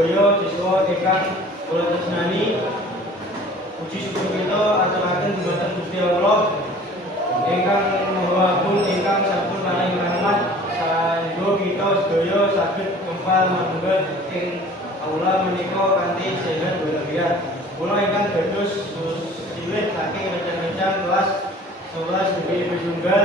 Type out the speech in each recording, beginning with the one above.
sedaya siswa ingkang kula tresnani, puji syukur kita aturaken dumateng Gusti Allah ingkang Maha Agung ingkang sampun paring rahmat saéngga kita sedaya saged kempal manunggal ing aula menika kanthi sehat walafiat. Kula ingkang dados silih saking rencang-rencang kelas 11 DPIP Tunggal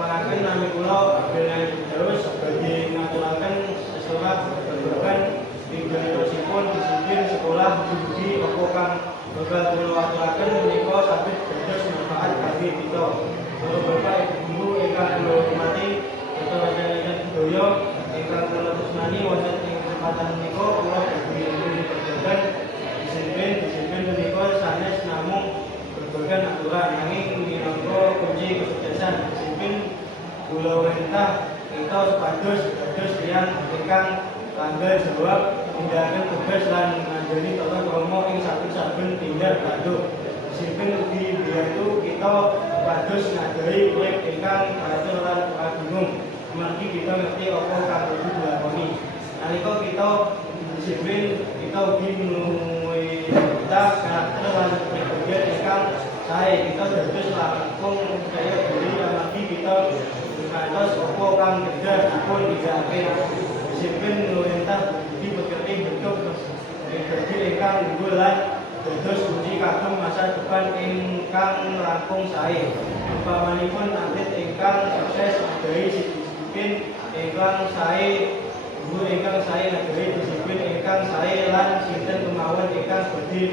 pangaken nami kula Abdul terus badhe ngaturaken sesurat babagan ingganipun disiplin sekolah budi apa kang bakal kula aturaken menika saged dados manfaat kangge kita. Bapak Ibu guru ingkang kula hormati, kita rekan-rekan budaya ingkang kula tresnani wonten ing kesempatan menika kula badhe babagan disiplin menika sanes namung babagan aturan nanging minangka kunci kesuksesan. Disiplin kula perintah kita supados dados tiyang ingkang tanggal jawab nindakaken tugas lan ngandani tata krama ing saben-saben tindak tanduk. Disiplin ugi mbiyantu kita supados ngadahi urip ingkang teratur lan kabingung. Amargi kita ngerti apa kang kudu dilakoni. Nalika kita disiplin kita ugi menuhi kita karakter lan pribadi ingkang sae. Kita dados langkung percaya diri amargi kita ngantos apa kang kedah dipun nindakake. Disiplin merintah budi pekerti bentuk pribadi ingkang unggul lan dados kunci kagem masa depan ingkang langkung sae. Umpamanipun atlet ingkang sukses ngadahi disiplin ingkang sae, guru ingkang sae ngadahi disiplin ingkang sae lan sinten kemawon ingkang badhe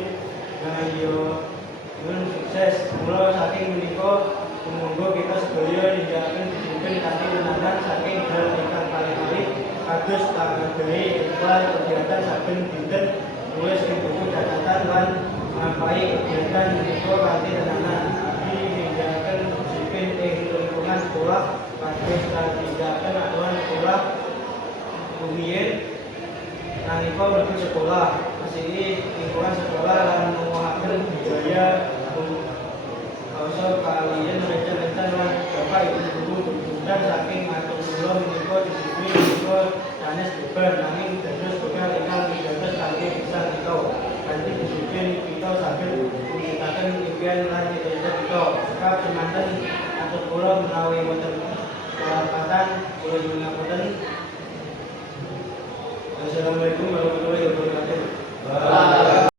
ngayo sukses. Mula saking menika sumangga kita sedaya nindakaken disiplin kanthi tenanan saking hal ingkang kalih-kalih kados ngadahi iklan kegiatan saben dinten nulis ing buku catatan lan ngampahi kegiatan menika kanthi tenanan. Ugi nindakaken disiplin ing lingkungan sekolah kados nindakaken aturan sekolah rumiyin nalika mlebu sekolah, masih lingkungan sekolah lan nuwuhaken budaya bangsa kaliyan rencana-rencana lan Bapak Ibu guru dan saking matur kula menika disiplin menika sanes beban nanging dados bekal ingkang dados kangge bisa kita. Kanthi disiplin kita saged mewujudake impian lan cita-cita kita. Sekap semanten atur kula menawi wonten kelapatan kula nyuwun ngapunten. Assalamualaikum